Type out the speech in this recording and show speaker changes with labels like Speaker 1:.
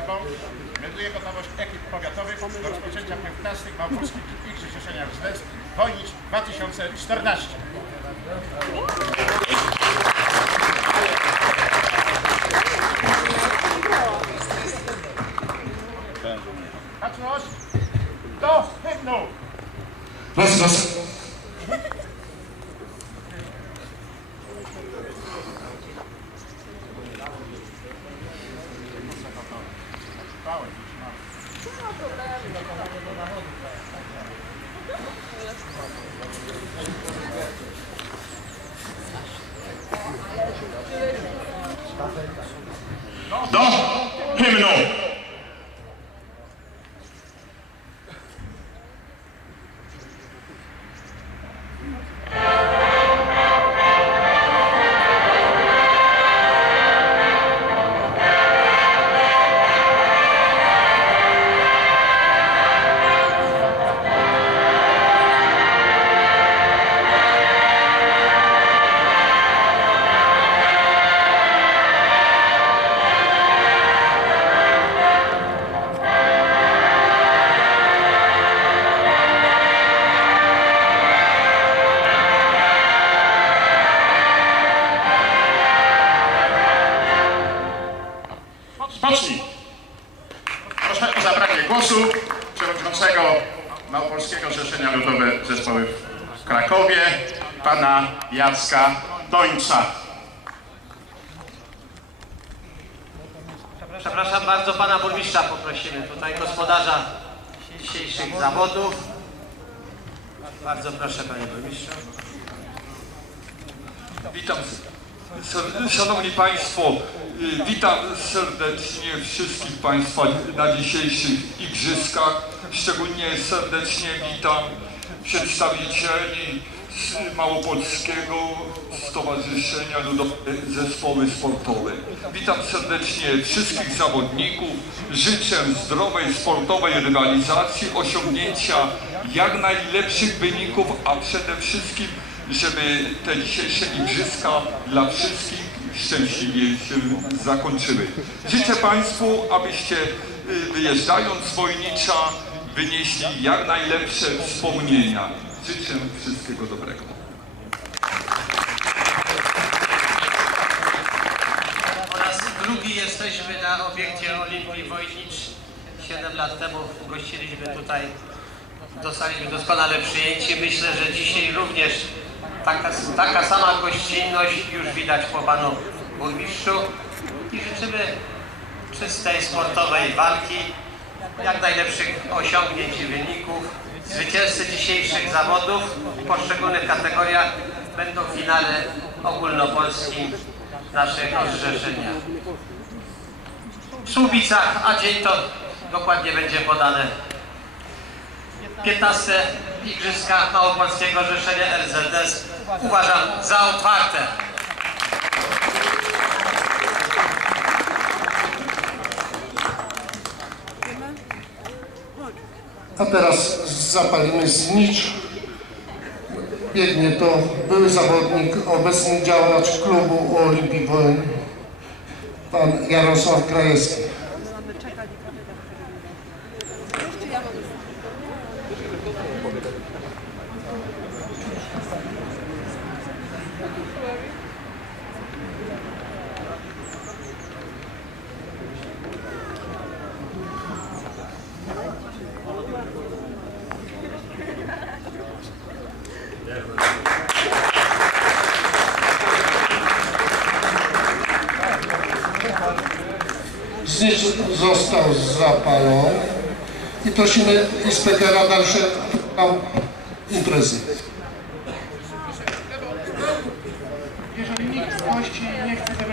Speaker 1: Szybą melduje gotowość ekip powiatowych do rozpoczęcia 15 małopolskich Igrzysk Cieszenia Rezydencji Wojnicz 2014. Patrzność do hymnu!
Speaker 2: Raz, raz. Do hymnu.
Speaker 1: Głosu przewodniczącego Małopolskiego Zrzeszenia Ludowe Zespoły w Krakowie, pana Jacka Dońca.
Speaker 3: Przepraszam bardzo, pana burmistrza poprosimy, tutaj gospodarza dzisiejszych zawodów. Bardzo proszę, panie burmistrzu.
Speaker 4: Witam, Szanowni Państwo, y, witam serdecznie wszystkich Państwa na dzisiejszych Igrzyskach. Szczególnie serdecznie witam przedstawicieli Małopolskiego Stowarzyszenia Ludowe Zespoły Sportowe. Witam serdecznie wszystkich zawodników. Życzę zdrowej sportowej rywalizacji, osiągnięcia jak najlepszych wyników, a przede wszystkim żeby te dzisiejsze igrzyska dla wszystkich szczęśliwie się zakończyły. Życzę Państwu, abyście y, wyjeżdżając z Wojnicza wynieśli jak najlepsze wspomnienia. Życzę wszystkiego dobrego.
Speaker 3: Po raz drugi jesteśmy na obiekcie Olimpii Wojnicz. Siedem lat temu gościliśmy tutaj, dostaliśmy doskonale przyjęcie. Myślę, że dzisiaj również taka, taka sama gościnność już widać po panu burmistrzu. I życzymy czystej sportowej walki, jak najlepszych osiągnięć i wyników. Zwycięzcy dzisiejszych zawodów w poszczególnych kategoriach będą w finale ogólnopolskim naszego zrzeszenia. W Słubicach, a dzień to dokładnie będzie podane. 15 Igrzyska Małopolskiego Zrzeszenia LZS uważam za otwarte.
Speaker 5: A teraz zapalimy znicz. Biegnie to były zawodnik, obecny działacz klubu Olimpii pan Jarosław Krajewski. Znicz został zapalony i prosimy inspektora dalszego imprezy.
Speaker 1: için niye size